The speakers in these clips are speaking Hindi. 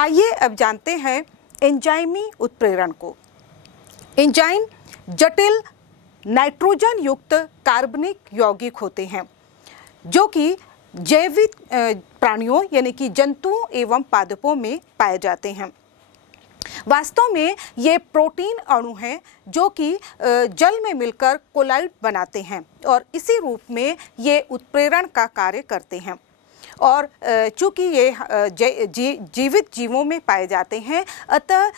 आइए अब जानते हैं एंजाइमी उत्प्रेरण को। एंजाइम जटिल नाइट्रोजन युक्त कार्बनिक यौगिक होते हैं जो कि जैविक प्राणियों यानी कि जंतुओं एवं पादपों में पाए जाते हैं। वास्तव में ये प्रोटीन अणु हैं जो कि जल में मिलकर कोलाइड बनाते हैं और इसी रूप में ये उत्प्रेरण का कार्य करते हैं। और चूँकि ये जीवित जीवों में पाए जाते हैं, अतः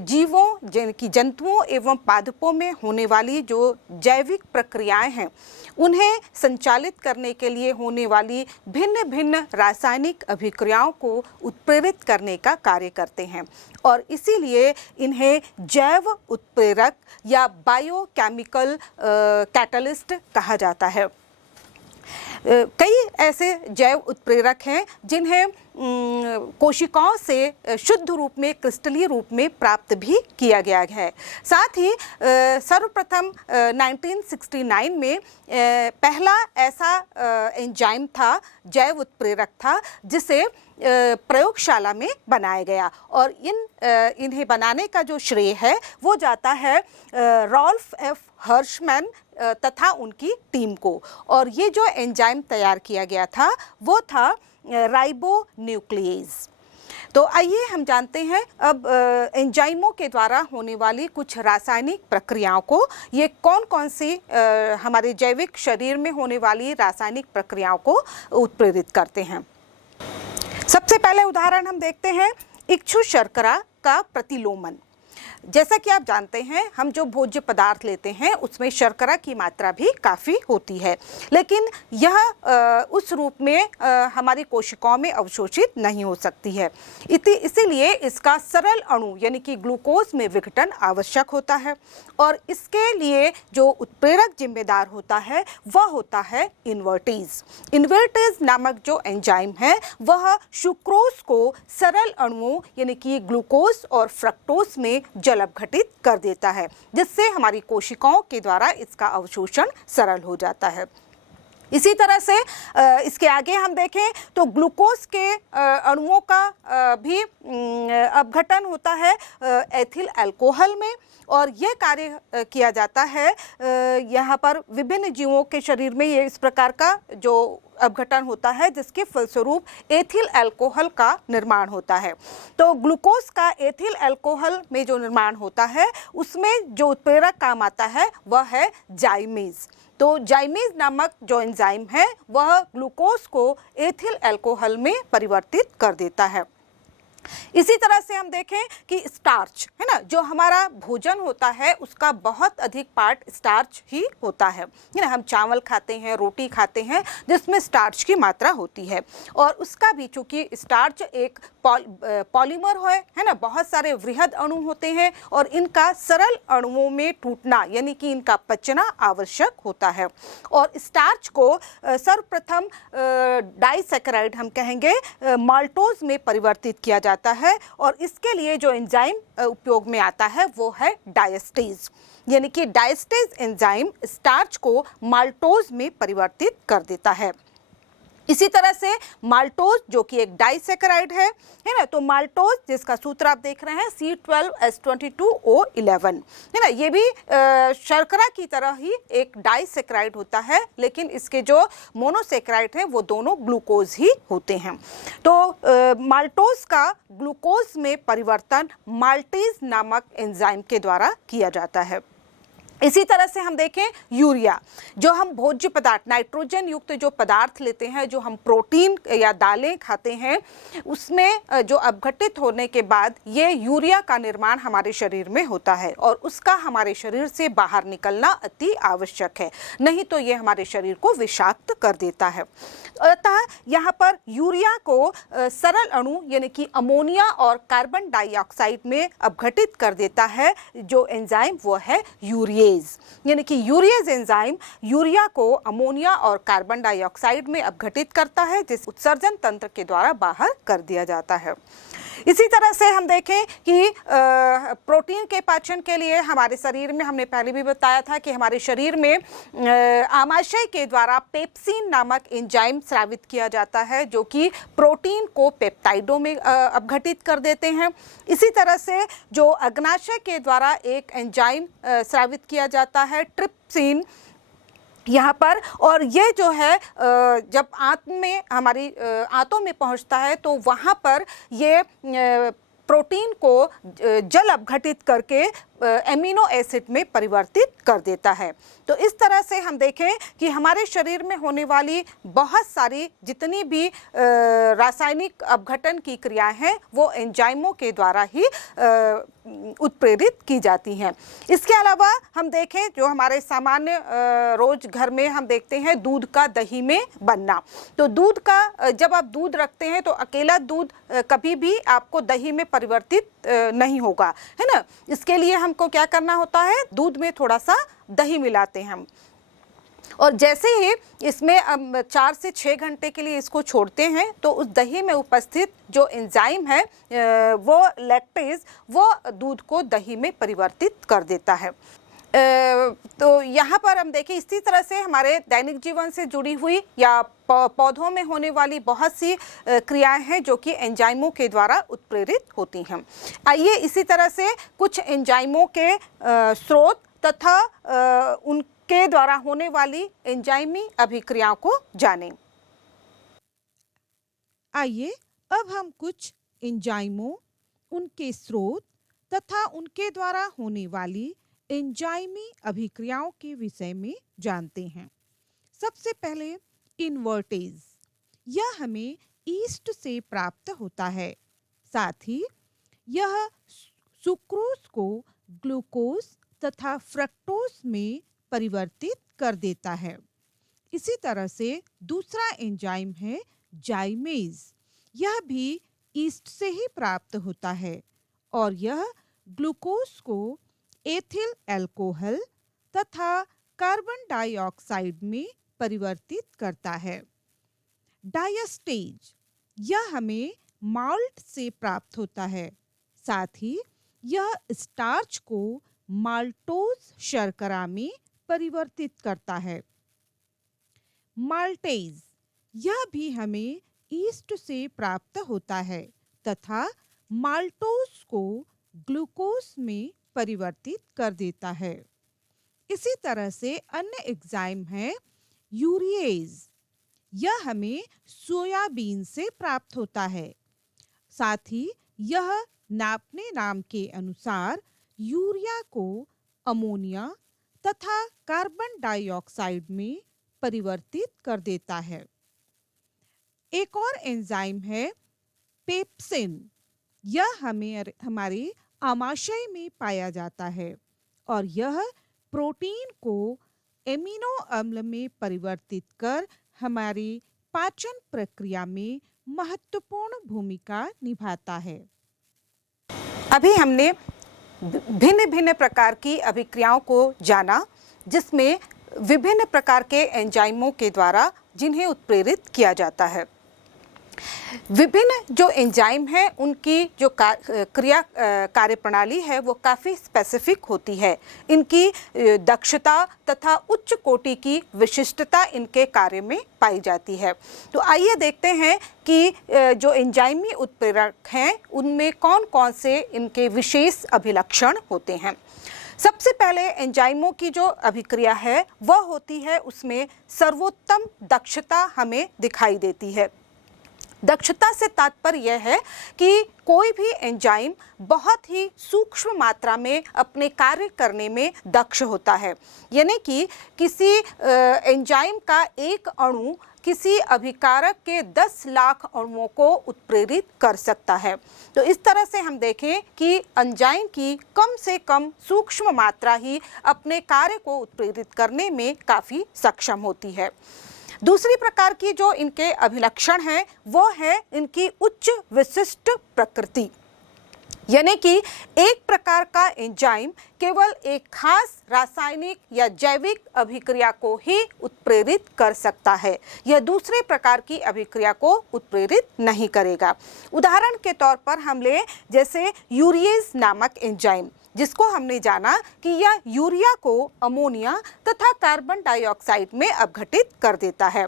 जीवों कि जंतुओं एवं पादपों में होने वाली जो जैविक प्रक्रियाएं हैं उन्हें संचालित करने के लिए होने वाली भिन्न भिन्न रासायनिक अभिक्रियाओं को उत्प्रेरित करने का कार्य करते हैं और इसीलिए इन्हें जैव उत्प्रेरक या बायोकेमिकल कैटलिस्ट कहा जाता है। कई ऐसे जैव उत्प्रेरक हैं जिन्हें कोशिकाओं से शुद्ध रूप में क्रिस्टलीय रूप में प्राप्त भी किया गया है। साथ ही सर्वप्रथम 1969 में पहला ऐसा एंजाइम था, जैव उत्प्रेरक था, जिसे प्रयोगशाला में बनाया गया और इन्हें बनाने का जो श्रेय है वो जाता है रॉल्फ एफ हर्शमैन तथा उनकी टीम को। और ये जो एंजाइम तैयार किया गया था वो था राइबोन्यूक्लियेज। तो आइए हम जानते हैं अब एंजाइमों के द्वारा होने वाली कुछ रासायनिक प्रक्रियाओं को। ये कौन कौन सी हमारे जैविक शरीर में होने वाली रासायनिक प्रक्रियाओं को उत्प्रेरित करते हैं। सबसे पहले उदाहरण हम देखते हैं इक्षु शर्करा का प्रतिलोमन। जैसा कि आप जानते हैं, हम जो भोज्य पदार्थ लेते हैं उसमें शर्करा की मात्रा भी काफ़ी होती है, लेकिन यह उस रूप में हमारी कोशिकाओं में अवशोषित नहीं हो सकती है। इसीलिए इसका सरल अणु यानी कि ग्लूकोज में विघटन आवश्यक होता है और इसके लिए जो उत्प्रेरक जिम्मेदार होता है वह होता है इन्वर्टेज। इन्वर्टेज नामक जो एंजाइम है वह सुक्रोज को सरल अणुओं यानी कि ग्लूकोज और फ्रक्टोज में जल अपघटित कर देता है, जिससे हमारी कोशिकाओं के द्वारा इसका अवशोषण सरल हो जाता है। इसी तरह से इसके आगे हम देखें तो ग्लूकोज के अणुओं का भी अपघटन होता है एथिल अल्कोहल में और यह कार्य किया जाता है यहाँ पर विभिन्न जीवों के शरीर में ये इस प्रकार का जो अपघटन होता है जिसके फलस्वरूप एथिल अल्कोहल का निर्माण होता है। तो ग्लूकोज का एथिल अल्कोहल में जो निर्माण होता है उसमें जो उत्प्रेरक काम आता है वह है जाइमेज। तो जाइमेज नामक जो एंजाइम है वह ग्लूकोज को एथिल अल्कोहल में परिवर्तित कर देता है। इसी तरह से हम देखें कि स्टार्च है ना, जो हमारा भोजन होता है उसका बहुत अधिक पार्ट स्टार्च ही होता है ना। हम चावल खाते हैं, रोटी खाते हैं जिसमें स्टार्च की मात्रा होती है और उसका भी चूंकि स्टार्च एक पॉलीमर है ना, बहुत सारे वृहद अणु होते हैं और इनका सरल अणुओं में टूटना यानी कि इनका पचना आवश्यक होता है। और स्टार्च को सर्वप्रथम डाइसैकेराइड हम कहेंगे माल्टोज में परिवर्तित किया जाता है और इसके लिए जो एंजाइम उपयोग में आता है वो है डायस्टेज, यानी कि डायस्टेज एंजाइम स्टार्च को माल्टोज में परिवर्तित कर देता है। इसी तरह से माल्टोज जो कि एक डाइसैकेराइड है ना, तो माल्टोज जिसका सूत्र आप देख रहे हैं C12H22O11 है ना, ये भी शर्करा की तरह ही एक डाइसैकेराइड होता है, लेकिन इसके जो मोनोसैकेराइड हैं वो दोनों ग्लूकोज ही होते हैं। तो माल्टोज का ग्लूकोज में परिवर्तन माल्टेज नामक एंजाइम के द्वारा किया जाता है। इसी तरह से हम देखें यूरिया, जो हम भोज्य पदार्थ नाइट्रोजन युक्त जो पदार्थ लेते हैं, जो हम प्रोटीन या दालें खाते हैं, उसमें जो अपघटित होने के बाद ये यूरिया का निर्माण हमारे शरीर में होता है और उसका हमारे शरीर से बाहर निकलना अति आवश्यक है, नहीं तो ये हमारे शरीर को विषाक्त कर देता है। अतः यहाँ पर यूरिया को सरल अणु यानी कि अमोनिया और कार्बन डाइऑक्साइड में अपघटित कर देता है जो एंजाइम वो है यूरिएज। यानी कि यूरिएज एंजाइम यूरिया को अमोनिया और कार्बन डाइऑक्साइड में अपघटित करता है, जिस उत्सर्जन तंत्र के द्वारा बाहर कर दिया जाता है। इसी तरह से हम देखें कि प्रोटीन के पाचन के लिए हमारे शरीर में, हमने पहले भी बताया था कि हमारे शरीर में आमाशय के द्वारा पेप्सिन नामक एंजाइम स्रावित किया जाता है, जो कि प्रोटीन को पेप्टाइडों में अपघटित कर देते हैं। इसी तरह से जो अग्नाशय के द्वारा एक एंजाइम स्रावित किया जाता है ट्रिप्सिन यहाँ पर, और ये जो है जब हमारी आंतों में पहुँचता है तो वहाँ पर ये प्रोटीन को जल अपघटित करके एमिनो एसिड में परिवर्तित कर देता है। तो इस तरह से हम देखें कि हमारे शरीर में होने वाली बहुत सारी जितनी भी रासायनिक अपघटन की क्रियाएं हैं वो एंजाइमों के द्वारा ही उत्प्रेरित की जाती हैं। इसके अलावा हम देखें जो हमारे सामान्य रोज घर में हम देखते हैं दूध का दही में बनना। तो दूध का जब आप दूध रखते हैं तो अकेला दूध कभी भी आपको दही में परिवर्तित नहीं होगा, है ना। इसके लिए हमको क्या करना होता है, दूध में थोड़ा सा दही मिलाते हैं हम, और जैसे ही इसमें 4 से 6 घंटे के लिए इसको छोड़ते हैं तो उस दही में उपस्थित जो एंजाइम है वो लैक्टेज, वो दूध को दही में परिवर्तित कर देता है। तो यहाँ पर हम देखें इसी तरह से हमारे दैनिक जीवन से जुड़ी हुई या पौधों में होने वाली बहुत सी क्रियाएं हैं जो कि एंजाइमों के द्वारा उत्प्रेरित होती हैं। आइए इसी तरह से कुछ एंजाइमों के स्रोत तथा उनके द्वारा होने वाली एंजाइमी अभिक्रियाओं को जानें। आइए अब हम कुछ एंजाइमों, उनके स्रोत तथा उनके द्वारा होने वाली एंजाइमी अभिक्रियाओं के विषय में जानते हैं। सबसे पहले इन्वर्टेज, यह हमें ईस्ट से प्राप्त होता है। साथ ही यह सुक्रोज को ग्लूकोज तथा फ्रक्टोज में परिवर्तित कर देता है। इसी तरह से दूसरा एंजाइम है जाइमेज, यह भी ईस्ट से ही प्राप्त होता है और यह ग्लूकोज को एथिल अल्कोहल तथा कार्बन डाइऑक्साइड में परिवर्तित करता है। डायस्टेज, यह हमें माल्ट से प्राप्त होता है। साथ ही यह स्टार्च को माल्टोज शर्करा में परिवर्तित करता है। माल्टेज, यह भी हमें ईस्ट से प्राप्त होता है तथा माल्टोज को ग्लूकोज में परिवर्तित कर देता है। इसी तरह से अन्य एंजाइम है यूरिएज, यह हमें सोयाबीन से प्राप्त होता है। साथ ही यह अपने नाम के अनुसार यूरिया को अमोनिया तथा कार्बन डाइऑक्साइड में परिवर्तित कर देता है। एक और एंजाइम है पेप्सिन, यह हमारे आमाशय में पाया जाता है और यह प्रोटीन को एमिनो अम्ल में परिवर्तित कर हमारी पाचन प्रक्रिया में महत्वपूर्ण भूमिका निभाता है। अभी हमने भिन्न भिन्न प्रकार की अभिक्रियाओं को जाना, जिसमें विभिन्न प्रकार के एंजाइमों के द्वारा जिन्हें उत्प्रेरित किया जाता है। विभिन्न जो एंजाइम हैं उनकी जो क्रिया कार्यप्रणाली है वो काफ़ी स्पेसिफिक होती है। इनकी दक्षता तथा उच्च कोटि की विशिष्टता इनके कार्य में पाई जाती है। तो आइए देखते हैं कि जो एंजाइमी उत्प्रेरक हैं उनमें कौन कौन से इनके विशेष अभिलक्षण होते हैं। सबसे पहले एंजाइमों की जो अभिक्रिया है वह होती है, उसमें सर्वोत्तम दक्षता हमें दिखाई देती है। दक्षता से तात्पर्य यह है कि कोई भी एंजाइम बहुत ही सूक्ष्म मात्रा में अपने कार्य करने में दक्ष होता है, यानी कि किसी एंजाइम का एक अणु किसी अभिकारक के 10 लाख अणुओं को उत्प्रेरित कर सकता है। तो इस तरह से हम देखें कि एंजाइम की कम से कम सूक्ष्म मात्रा ही अपने कार्य को उत्प्रेरित करने में काफ़ी सक्षम होती है। दूसरी प्रकार की जो इनके अभिलक्षण हैं वो है इनकी उच्च विशिष्ट प्रकृति, यानी कि एक प्रकार का एंजाइम केवल एक खास रासायनिक या जैविक अभिक्रिया को ही उत्प्रेरित कर सकता है, यह दूसरे प्रकार की अभिक्रिया को उत्प्रेरित नहीं करेगा। उदाहरण के तौर पर हम ले जैसे यूरिएज नामक एंजाइम, जिसको हमने जाना कि यह यूरिया को अमोनिया तथा कार्बन डाइऑक्साइड में अपघटित कर देता है।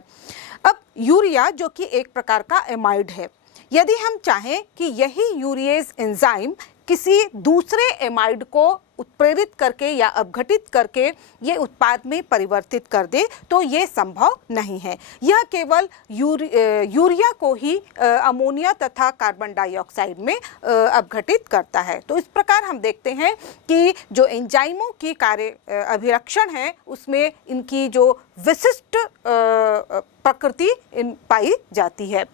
अब यूरिया जो कि एक प्रकार का एमाइड है, यदि हम चाहें कि यही यूरिएज एंजाइम किसी दूसरे एमाइड को उत्प्रेरित करके या अपघटित करके ये उत्पाद में परिवर्तित कर दे, तो ये संभव नहीं है। यह केवल यूरिया को ही अमोनिया तथा कार्बन डाइऑक्साइड में अपघटित करता है। तो इस प्रकार हम देखते हैं कि जो एंजाइमों की कार्य अभिरक्षण है उसमें इनकी जो विशिष्ट प्रकृति पाई जाती है।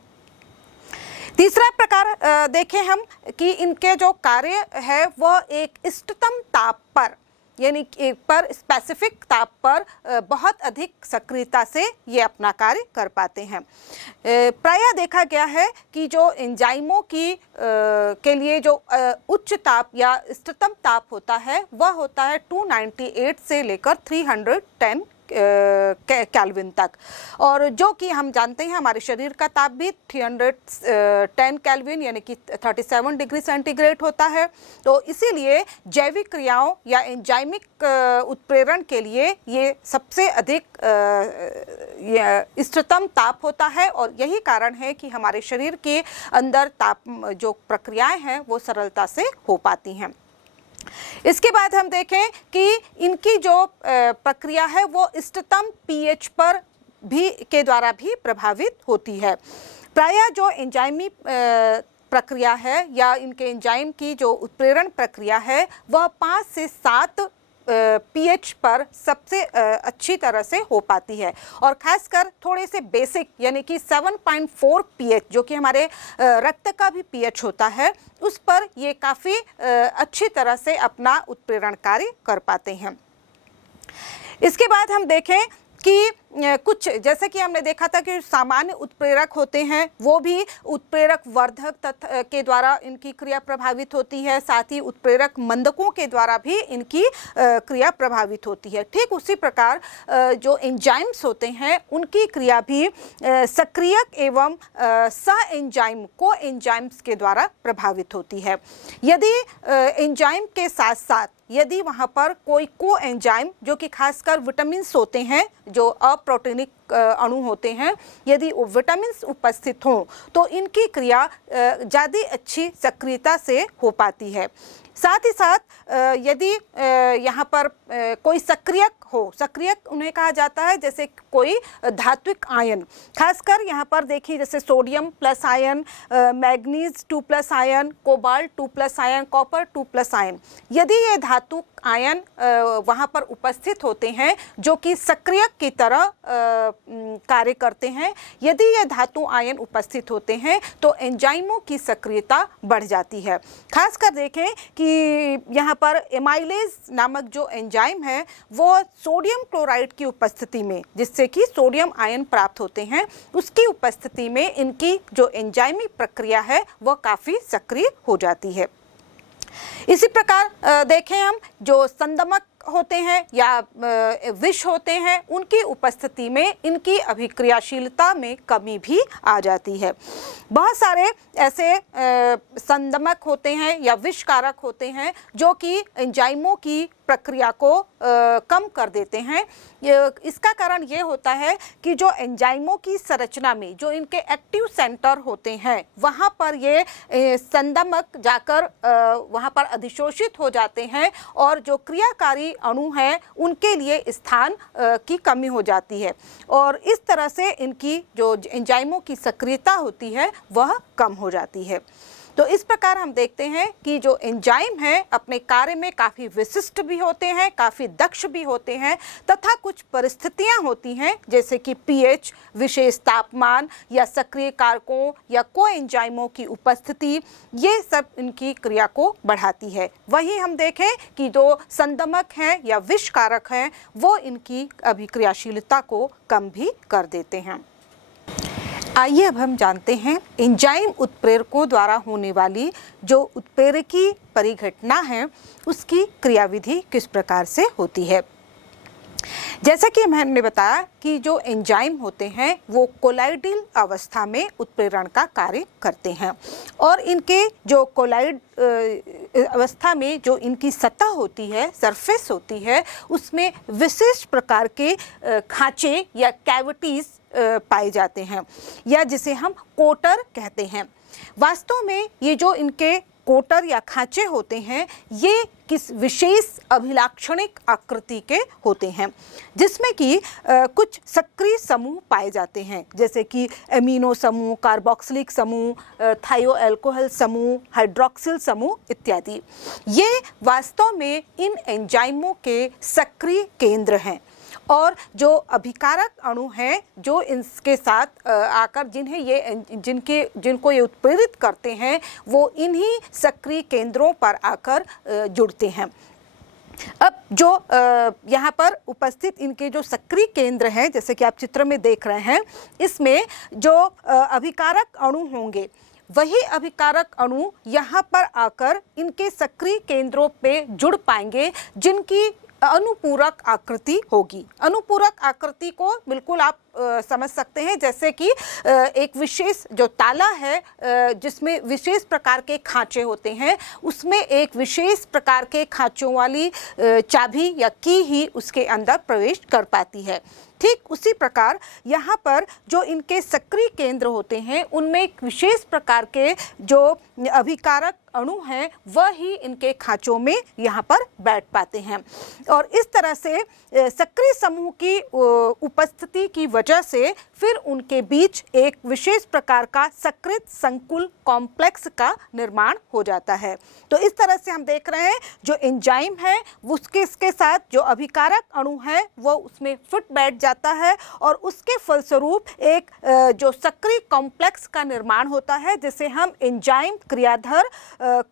तीसरा प्रकार देखें हम कि इनके जो कार्य है वह एक इष्टतम ताप पर, यानी कि पर स्पेसिफिक ताप पर बहुत अधिक सक्रियता से ये अपना कार्य कर पाते हैं। प्रायः देखा गया है कि जो एंजाइमों की के लिए जो उच्च ताप या इष्टतम ताप होता है वह होता है 298 से लेकर 310 केल्विन तक, और जो कि हम जानते हैं हमारे शरीर का ताप भी 310 केल्विन यानी कि 37 डिग्री सेंटीग्रेड होता है। तो इसीलिए जैविक क्रियाओं या एंजाइमिक उत्प्रेरण के लिए ये सबसे अधिक इष्टतम ताप होता है, और यही कारण है कि हमारे शरीर के अंदर ताप जो प्रक्रियाएं हैं वो सरलता से हो पाती हैं। इसके बाद हम देखें कि इनकी जो प्रक्रिया है वो इष्टतम पीएच पर भी के द्वारा भी प्रभावित होती है। प्रायः जो एंजाइमी प्रक्रिया है या इनके एंजाइम की जो उत्प्रेरण प्रक्रिया है वह 5 से 7 पीएच पर सबसे अच्छी तरह से हो पाती है, और खासकर थोड़े से बेसिक यानी कि 7.4 पीएच जो कि हमारे रक्त का भी पीएच होता है उस पर ये काफ़ी अच्छी तरह से अपना उत्प्रेरण कार्य कर पाते हैं। इसके बाद हम देखें कि कुछ जैसे कि हमने देखा था कि सामान्य उत्प्रेरक होते हैं वो भी उत्प्रेरक वर्धक के द्वारा इनकी क्रिया प्रभावित होती है, साथ ही उत्प्रेरक मंदकों के द्वारा भी इनकी क्रिया प्रभावित होती है। ठीक उसी प्रकार जो एंजाइम्स होते हैं उनकी क्रिया भी सक्रियक एवं सह एंजाइम को एंजाइम्स के द्वारा प्रभावित होती है। यदि एंजाइम के साथ साथ यदि वहाँ पर कोई को एंजाइम जो कि खासकर विटामिन्स होते हैं, जो अप्रोटीनिक अणु होते हैं, यदि वो विटामिन्स उपस्थित हों तो इनकी क्रिया ज़्यादा अच्छी सक्रियता से हो पाती है। साथ ही साथ यदि यहाँ पर कोई सक्रियक हो, सक्रियक उन्हें कहा जाता है जैसे कोई धात्विक आयन, खासकर यहाँ पर देखिए जैसे sodium plus ion, manganese 2+ ion, cobalt 2+ ion, copper 2+ ion, यदि ये धातु आयन वहाँ पर उपस्थित होते हैं जो कि सक्रियक की तरह कार्य करते हैं, यदि ये धातु आयन उपस्थित होते हैं तो एंजाइमों की सक्रियता बढ़ जाती है। खासकर देखें कि यहाँ पर एमाइलेज नामक जो एंजाइम है वो सोडियम क्लोराइड की उपस्थिति में, जिससे कि सोडियम आयन प्राप्त होते हैं, उसकी उपस्थिति में इनकी जो एंजाइमिक प्रक्रिया है वह काफ़ी सक्रिय हो जाती है। इसी प्रकार देखें हम जो संदमक होते हैं या विष होते हैं उनकी उपस्थिति में इनकी अभिक्रियाशीलता में कमी भी आ जाती है। बहुत सारे ऐसे संदमक होते हैं या विष कारक होते हैं जो कि एंजाइमों की प्रक्रिया को कम कर देते हैं। इसका कारण ये होता है कि जो एंजाइमों की संरचना में जो इनके एक्टिव सेंटर होते हैं वहाँ पर ये संदमक जाकर वहाँ पर अधिशोषित हो जाते हैं और जो क्रियाकारी अणु हैं उनके लिए स्थान की कमी हो जाती है, और इस तरह से इनकी जो एंजाइमों की सक्रियता होती है वह कम हो जाती है। तो इस प्रकार हम देखते हैं कि जो एंजाइम हैं अपने कार्य में काफ़ी विशिष्ट भी होते हैं, काफ़ी दक्ष भी होते हैं, तथा कुछ परिस्थितियां होती हैं जैसे कि पीएच, विशेष तापमान या सक्रिय कारकों या कोएंजाइमों की उपस्थिति, ये सब इनकी क्रिया को बढ़ाती है। वहीं हम देखें कि जो संदमक हैं या विष कारक हैं वो इनकी अभिक्रियाशीलता को कम भी कर देते हैं। आइए अब हम जानते हैं एंजाइम उत्प्रेरकों द्वारा होने वाली जो उत्प्रेरकी परिघटना है उसकी क्रियाविधि किस प्रकार से होती है। जैसा कि मैंने बताया कि जो एंजाइम होते हैं वो कोलाइडल अवस्था में उत्प्रेरण का कार्य करते हैं और इनके जो कोलाइड अवस्था में जो इनकी सतह होती है, सरफेस होती है, उसमें विशिष्ट प्रकार के खांचे या कैविटीज पाए जाते हैं या जिसे हम कोटर कहते हैं। वास्तव में ये जो इनके कोटर या खांचे होते हैं ये किस विशेष अभिलाक्षणिक आकृति के होते हैं जिसमें कि कुछ सक्रिय समूह पाए जाते हैं जैसे कि एमिनो समूह, कार्बोक्सिलिक समूह, थायोएल्कोहल समूह, हाइड्रोक्सिल समूह इत्यादि। ये वास्तव में इन एंजाइमों के सक्रिय केंद्र हैं और जो अभिकारक अणु हैं जो इसके साथ आकर जिनको ये उत्प्रेरित करते हैं वो इन्हीं सक्रिय केंद्रों पर आकर जुड़ते हैं। अब जो यहाँ पर उपस्थित इनके जो सक्रिय केंद्र हैं जैसे कि आप चित्र में देख रहे हैं, इसमें जो अभिकारक अणु होंगे वही अभिकारक अणु यहाँ पर आकर इनके सक्रिय केंद्रों पे जुड़ पाएंगे जिनकी अनुपूरक आकृति होगी। अनुपूरक आकृति को बिल्कुल आप समझ सकते हैं जैसे कि एक विशेष जो ताला है जिसमें विशेष प्रकार के खांचे होते हैं, उसमें एक विशेष प्रकार के खांचों वाली चाबी या की ही उसके अंदर प्रवेश कर पाती है। ठीक उसी प्रकार यहाँ पर जो इनके सक्रिय केंद्र होते हैं उनमें एक विशेष प्रकार के जो अभिकारक अणु हैं वह ही इनके खांचों में यहाँ पर बैठ पाते हैं और इस तरह से सक्रिय समूह की उपस्थिति की वजह से फिर उनके बीच एक विशेष प्रकार का सकृत संकुल कॉम्प्लेक्स का निर्माण हो जाता है। तो इस तरह से हम देख रहे हैं जो एंजाइम है उसके इसके साथ जो अभिकारक अणु है वो उसमें फिट बैठ जाता है और उसके फलस्वरूप एक जो सक्रिय कॉम्प्लेक्स का निर्माण होता है जिसे हम एंजाइम क्रियाधर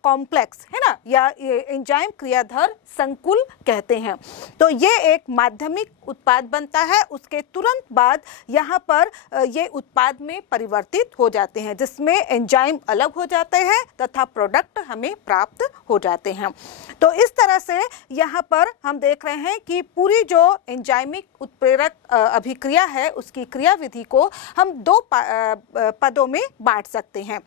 कॉम्प्लेक्स है ना या एंजाइम क्रियाधर संकुल कहते हैं। तो ये एक माध्यमिक उत्पाद बनता है, उसके तुरंत बाद यहाँ पर ये उत्पाद में परिवर्तित हो जाते हैं जिसमें एंजाइम अलग हो जाते हैं तथा प्रोडक्ट हमें प्राप्त हो जाते हैं। तो इस तरह से यहाँ पर हम देख रहे हैं कि पूरी जो एंजाइमिक उत्प्रेरक अभिक्रिया है उसकी क्रियाविधि को हम दो पदों में बांट सकते हैं।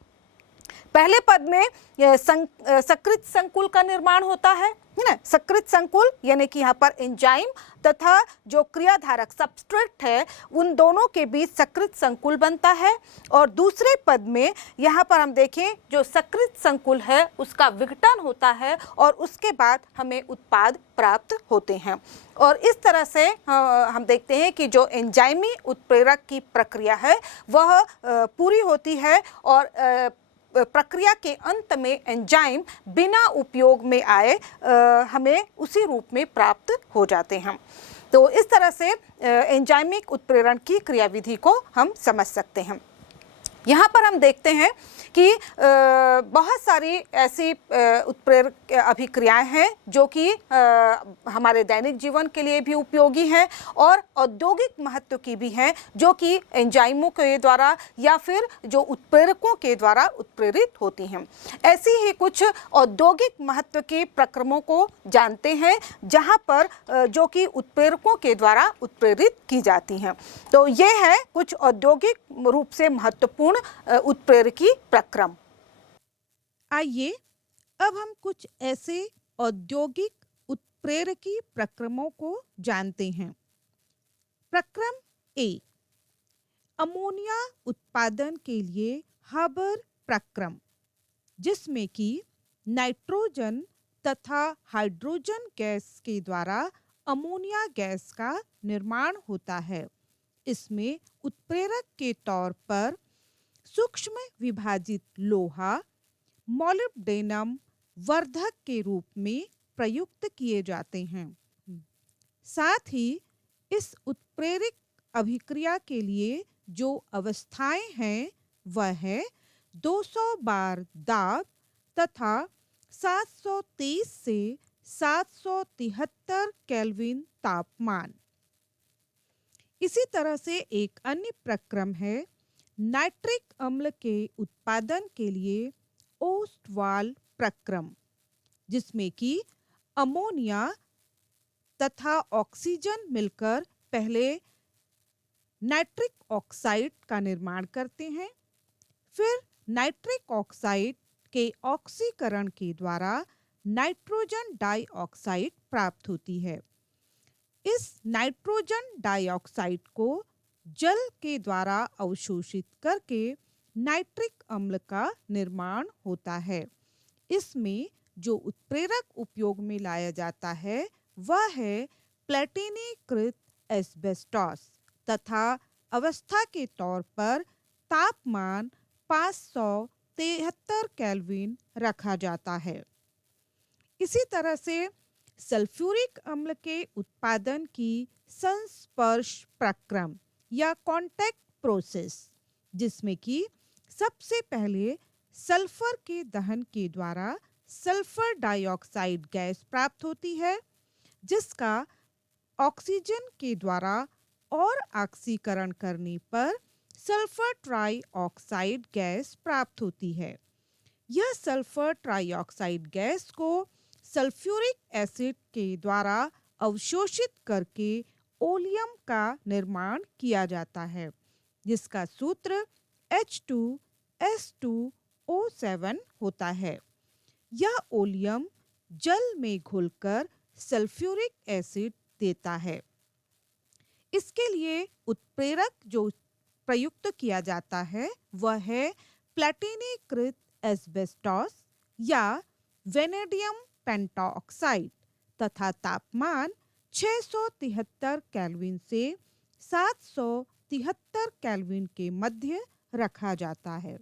पहले पद में सकृत संकुल का निर्माण होता है ना, सकृत संकुल यानी कि यहाँ पर एंजाइम तथा जो क्रियाधारक सबस्ट्रेट है उन दोनों के बीच सकृत संकुल बनता है और दूसरे पद में यहाँ पर हम देखें जो सकृत संकुल है उसका विघटन होता है और उसके बाद हमें उत्पाद प्राप्त होते हैं। और इस तरह से हम देखते हैं कि जो एंजाइमी उत्प्रेरक की प्रक्रिया है वह पूरी होती है और प्रक्रिया के अंत में एंजाइम बिना उपयोग में आए हमें उसी रूप में प्राप्त हो जाते हैं। तो इस तरह से एंजाइमिक उत्प्रेरण की क्रियाविधि को हम समझ सकते हैं। यहाँ पर हम देखते हैं कि बहुत सारी ऐसी उत्प्रेरक अभिक्रियाएं हैं जो कि हमारे दैनिक जीवन के लिए भी उपयोगी हैं और औद्योगिक महत्व की भी हैं जो कि एंजाइमों के द्वारा या फिर जो उत्प्रेरकों के द्वारा उत्प्रेरित होती हैं। ऐसी ही कुछ औद्योगिक महत्व के प्रक्रमों को जानते हैं जहां पर जो कि उत्प्रेरकों के द्वारा उत्प्रेरित की जाती हैं। तो ये है कुछ औद्योगिक रूप से महत्वपूर्ण उत्प्रेरकी प्रक्रम। आइए अब हम कुछ ऐसे औद्योगिक उत्प्रेरकी प्रक्रमों को जानते हैं। प्रक्रम ए, अमोनिया उत्पादन के लिए हाबर प्रक्रम, जिसमें कि नाइट्रोजन तथा हाइड्रोजन गैस के द्वारा अमोनिया गैस का निर्माण होता है। इसमें उत्प्रेरक के तौर पर सूक्ष्म विभाजित लोहा मोलिब्डेनम वर्धक के रूप में प्रयुक्त किए जाते हैं। साथ ही इस उत्प्रेरक अभिक्रिया के लिए जो अवस्थाएं हैं वह है 200 बार दाब तथा 723 से 773 केल्विन तापमान। इसी तरह से एक अन्य प्रक्रम है नाइट्रिक अम्ल के उत्पादन के लिए ओस्टवाल प्रक्रम, जिसमें कि अमोनिया तथा ऑक्सीजन मिलकर पहले नाइट्रिक ऑक्साइड का निर्माण करते हैं। फिर नाइट्रिक ऑक्साइड के ऑक्सीकरण के द्वारा नाइट्रोजन डाइऑक्साइड प्राप्त होती है। इस नाइट्रोजन डाइऑक्साइड को जल के द्वारा अवशोषित करके नाइट्रिक अम्ल का निर्माण होता है। इसमें जो उत्प्रेरक उपयोग में लाया जाता है वह है प्लेटिनीकृत एस्बेस्टॉस तथा अवस्था के तौर पर तापमान 573 केल्विन रखा जाता है। इसी तरह से सल्फ्यूरिक अम्ल के उत्पादन की संस्पर्श प्रक्रम या कांटेक्ट प्रोसेस, जिसमें कि सबसे पहले सल्फर के दहन के द्वारा सल्फर डाइऑक्साइड गैस प्राप्त होती है, जिसका ऑक्सीजन के द्वारा और ऑक्सीकरण करने पर सल्फर ट्राइऑक्साइड गैस प्राप्त होती है। यह सल्फर ट्राइऑक्साइड गैस को सल्फ्यूरिक एसिड के द्वारा अवशोषित करके ओलियम का निर्माण किया जाता है, जिसका सूत्र H2S2O7 होता है। यह ओलियम जल में घुलकर सल्फ्यूरिक एसिड देता है। इसके लिए उत्प्रेरक जो प्रयुक्त किया जाता है वह है प्लेटिनीकृत एस्बेस्टॉस या वेनेडियम पेंटॉक्साइड तथा तापमान 673 केल्विन से 773 केल्विन के मध्य रखा जाता है।